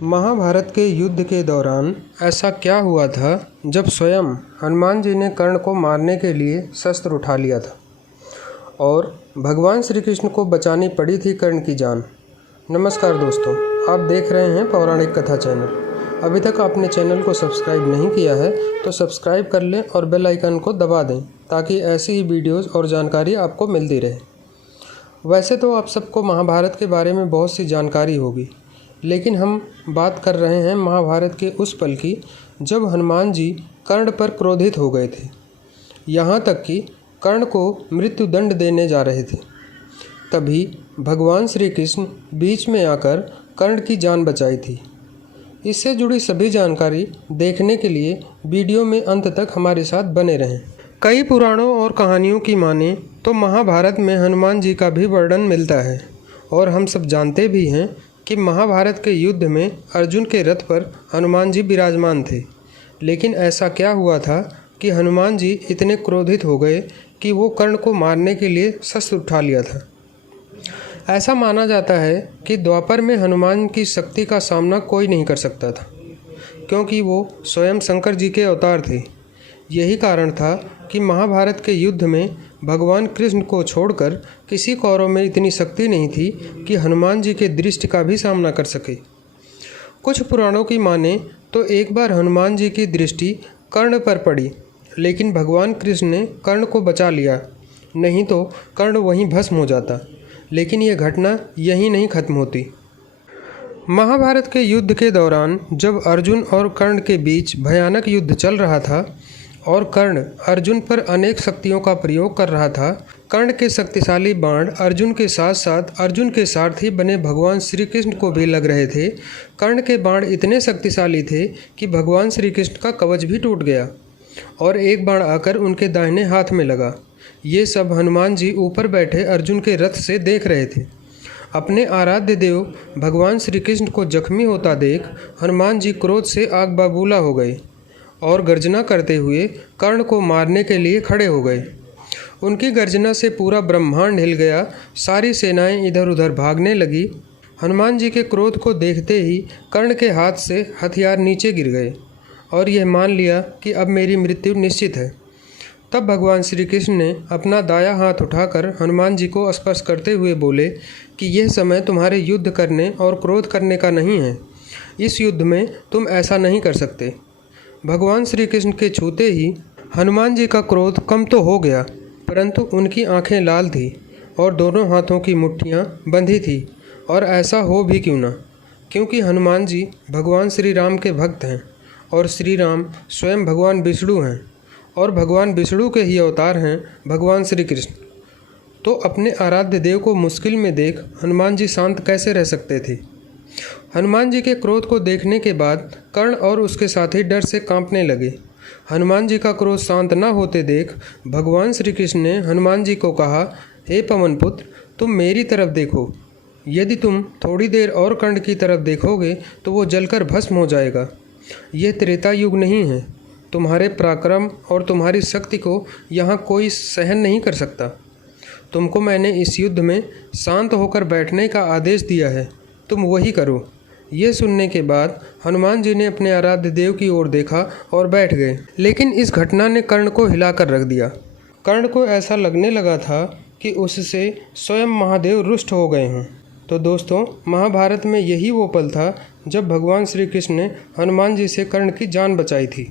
महाभारत के युद्ध के दौरान ऐसा क्या हुआ था जब स्वयं हनुमान जी ने कर्ण को मारने के लिए शस्त्र उठा लिया था और भगवान श्री कृष्ण को बचानी पड़ी थी कर्ण की जान। नमस्कार दोस्तों, आप देख रहे हैं पौराणिक कथा चैनल। अभी तक आपने चैनल को सब्सक्राइब नहीं किया है तो सब्सक्राइब कर लें और बेल आइकन को दबा दें ताकि ऐसी ही वीडियोज़ और जानकारी आपको मिलती रहे। वैसे तो आप सबको महाभारत के बारे में बहुत सी जानकारी होगी, लेकिन हम बात कर रहे हैं महाभारत के उस पल की जब हनुमान जी कर्ण पर क्रोधित हो गए थे, यहाँ तक कि कर्ण को मृत्यु दंड देने जा रहे थे। तभी भगवान श्री कृष्ण बीच में आकर कर्ण की जान बचाई थी। इससे जुड़ी सभी जानकारी देखने के लिए वीडियो में अंत तक हमारे साथ बने रहें। कई पुराणों और कहानियों की माने तो महाभारत में हनुमान जी का भी वर्णन मिलता है और हम सब जानते भी हैं कि महाभारत के युद्ध में अर्जुन के रथ पर हनुमान जी विराजमान थे। लेकिन ऐसा क्या हुआ था कि हनुमान जी इतने क्रोधित हो गए कि वो कर्ण को मारने के लिए शस्त्र उठा लिया था। ऐसा माना जाता है कि द्वापर में हनुमान की शक्ति का सामना कोई नहीं कर सकता था, क्योंकि वो स्वयं शंकर जी के अवतार थे। यही कारण था कि महाभारत के युद्ध में भगवान कृष्ण को छोड़कर किसी कौरव में इतनी शक्ति नहीं थी कि हनुमान जी के दृष्टि का भी सामना कर सके। कुछ पुराणों की माने तो एक बार हनुमान जी की दृष्टि कर्ण पर पड़ी, लेकिन भगवान कृष्ण ने कर्ण को बचा लिया, नहीं तो कर्ण वहीं भस्म हो जाता। लेकिन यह घटना यहीं नहीं खत्म होती। महाभारत के युद्ध के दौरान जब अर्जुन और कर्ण के बीच भयानक युद्ध चल रहा था और कर्ण अर्जुन पर अनेक शक्तियों का प्रयोग कर रहा था, कर्ण के शक्तिशाली बाण अर्जुन के साथ साथ अर्जुन के सारथी बने भगवान श्री कृष्ण को भी लग रहे थे। कर्ण के बाण इतने शक्तिशाली थे कि भगवान श्री कृष्ण का कवच भी टूट गया और एक बाण आकर उनके दाहिने हाथ में लगा। ये सब हनुमान जी ऊपर बैठे अर्जुन के रथ से देख रहे थे। अपने आराध्य देव भगवान श्री कृष्ण को जख्मी होता देख हनुमान जी क्रोध से आग बबूला हो गए और गर्जना करते हुए कर्ण को मारने के लिए खड़े हो गए। उनकी गर्जना से पूरा ब्रह्मांड हिल गया। सारी सेनाएं इधर उधर भागने लगी। हनुमान जी के क्रोध को देखते ही कर्ण के हाथ से हथियार नीचे गिर गए और यह मान लिया कि अब मेरी मृत्यु निश्चित है। तब भगवान श्री कृष्ण ने अपना दायां हाथ उठाकर हनुमान जी को स्पर्श करते हुए बोले कि यह समय तुम्हारे युद्ध करने और क्रोध करने का नहीं है। इस युद्ध में तुम ऐसा नहीं कर सकते। भगवान श्री कृष्ण के छूते ही हनुमान जी का क्रोध कम तो हो गया, परंतु उनकी आंखें लाल थीं और दोनों हाथों की मुट्ठियां बंधी थीं। और ऐसा हो भी क्यों ना, क्योंकि हनुमान जी भगवान श्री राम के भक्त हैं और श्री राम स्वयं भगवान विष्णु हैं और भगवान विष्णु के ही अवतार हैं भगवान श्री कृष्ण। तो अपने आराध्य देव को मुश्किल में देख हनुमान जी शांत कैसे रह सकते थे। हनुमान जी के क्रोध को देखने के बाद कर्ण और उसके साथी डर से कांपने लगे। हनुमान जी का क्रोध शांत न होते देख भगवान श्री कृष्ण ने हनुमान जी को कहा, हे पवन पुत्र, तुम मेरी तरफ देखो। यदि तुम थोड़ी देर और कर्ण की तरफ देखोगे तो वो जलकर भस्म हो जाएगा। यह त्रेता युग नहीं है। तुम्हारे पराक्रम और तुम्हारी शक्ति को यहाँ कोई सहन नहीं कर सकता। तुमको मैंने इस युद्ध में शांत होकर बैठने का आदेश दिया है, तुम वही करो। ये सुनने के बाद हनुमान जी ने अपने आराध्य देव की ओर देखा और बैठ गए। लेकिन इस घटना ने कर्ण को हिलाकर रख दिया। कर्ण को ऐसा लगने लगा था कि उससे स्वयं महादेव रुष्ट हो गए हों। तो दोस्तों, महाभारत में यही वो पल था जब भगवान श्री कृष्ण ने हनुमान जी से कर्ण की जान बचाई थी।